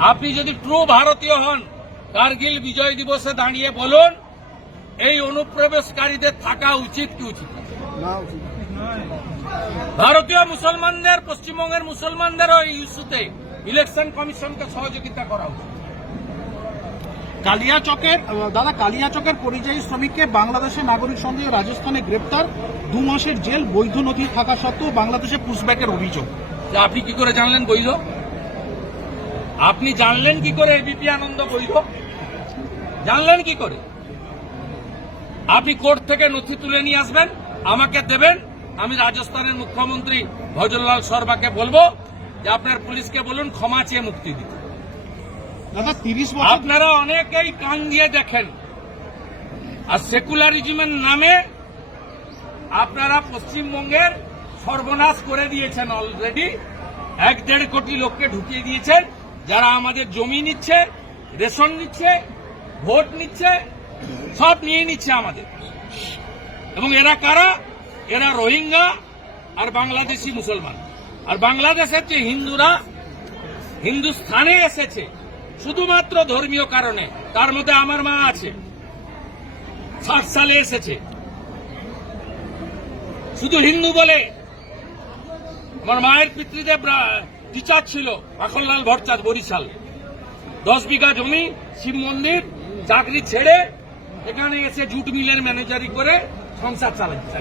আপনি যদি ট্রু ভারতীয় হন কার্গিল বিজয় দিবসে দাঁড়িয়ে বলুন এই অনুপ্রবেশকারীদের থাকা উচিত কি উচিত ভারতীয় মুসলমানদের পশ্চিমবঙ্গের মুসলমানদেরও এই ইস্যুতে ইলেকশন কমিশনকে সহযোগিতা করা উচিত। কালিয়াচকের দাদা কালিয়াচকের পরিযায়ী শ্রমিককে বাংলাদেশের নাগরিক সন্দেহ রাজস্থানে গ্রেপ্তার দু মাসের জেল বৈধ নথি থাকা সত্ত্বেও বাংলাদেশে পুশব্যাকের অভিযোগ। আপনি কি করে জানলেন বৈধ? আপনি জানলেন কি করে এবিপি আনন্দ বৈধ? জানলেন কি করে? আপনি কোর্ট থেকে নথি তুলে নিয়ে আসবেন আমাকে দেবেন আমি রাজস্থানের মুখ্যমন্ত্রী ভজনলাল শর্মাকে বলব যে আপনার পুলিশকে বলুন ক্ষমা চেয়ে মুক্তি দিতে। আপনারা অনেকেই কান দিয়ে দেখেন। আর সেকুলারিজমের নামে আপনারা পশ্চিমবঙ্গের সর্বনাশ করে দিয়েছেন অলরেডি এক দেড় কোটি লোককে ঢুকিয়ে দিয়েছেন। যারা আমাদের জমি নিচ্ছে, রেশন নিচ্ছে, ভোট নিচ্ছে, সব নিয়ে নিচ্ছে আমাদের। এবং এরা কারা? এরা রোহিঙ্গা আর বাংলাদেশি মুসলমান। আর বাংলাদেশের যে হিন্দুরা, হিন্দুস্থানে এসেছে, শুধুমাত্র ধর্মীয় কারণে। তার মধ্যে আমার মা আছে ষাট সালে এসেছে। শুধু হিন্দু বলে, আমার মায়ের পিতৃদেব টিচার ছিল মাখনলাল ভট্টাচ বরিশাল। দশ বিঘা জমি, শিব মন্দির, চাকরি ছেড়ে এখানে এসে জুট মিলের ম্যানেজারি করে সংসার চালাচ্ছে।